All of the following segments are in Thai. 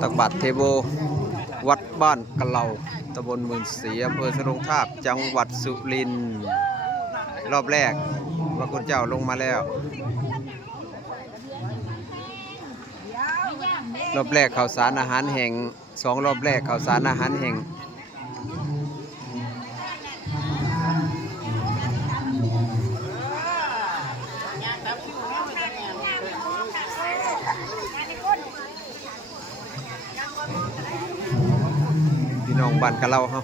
ตักบาตรเทโววัดบ้านกะเหล่าตำบลหมื่นศรีอำเภอสรงทาบจังหวัดสุรินทร์รอบแรกพระคุณเจ้าลงมาแล้วรอบแรกข้าวสารอาหารแห่ง2 รอบแรกข้าวสารอาหารแห่งพี่น้องบ้านกะเหล่าเฮา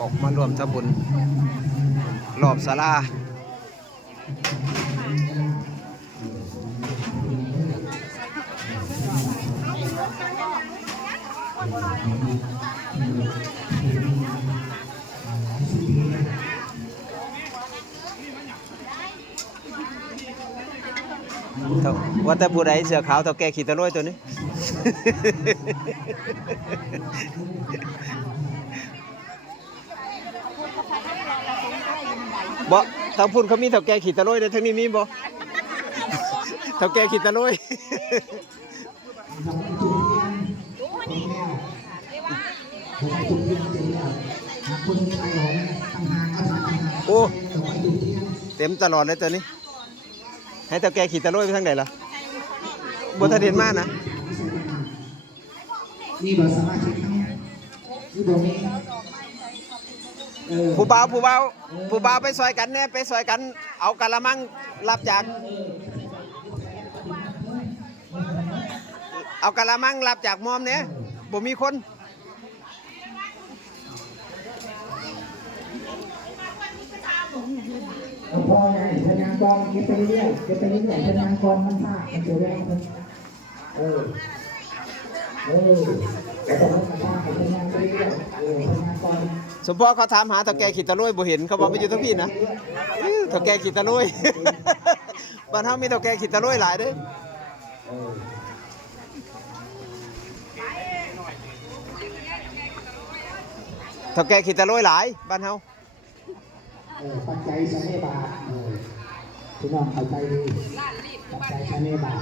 ออกมาร่วมทำบุญรอบศาลาว่าแต่ผู้ใดเสื้อขาวเท่าแก่ขีดตะโรยตัวนี้ บ่ทางพุ่นเขามีเท่าแก่ขีดตะโรยแต่ทางนี้มีบ่ เท่าแก่ขีดตะโรย โอ้เต็มตลอดเลยตัวนี้ให้เท่าแก่ขีดตะโรยไปทางไหนล่ะบ่ทันเห็นมานะนี่บ่สามารถเช็คทั้งนี่บ่มีผู้บ่าวไปซอยกันแน่ไปซอยกันเอากะละมังรับจากเอากะละมังรับจากมอมเนี่ยบ่มีคนพอไงพยากรณ์เก็บไปเรื่อยพยากรณ์มันมากมันจะได้มันแต่ต้องมันมากพยากรณ์ไปเรื่อยพยากรณ์สมพรเขาถามหาเท่าแก่ขีดตะโรยบ่เห็นเขาบอกไม่อยู่ทั้งพี่นะเท่าแก่ขีดตะโรย บ้านเฮามีเท่าแก่ขีดตะโรยหลายเด้อเท่าแก่ขีดตะโรยหลายบ้านเฮาปัจจัยชะเนบาพี่น้องเข้าใจดีปัจจัยชะเนบา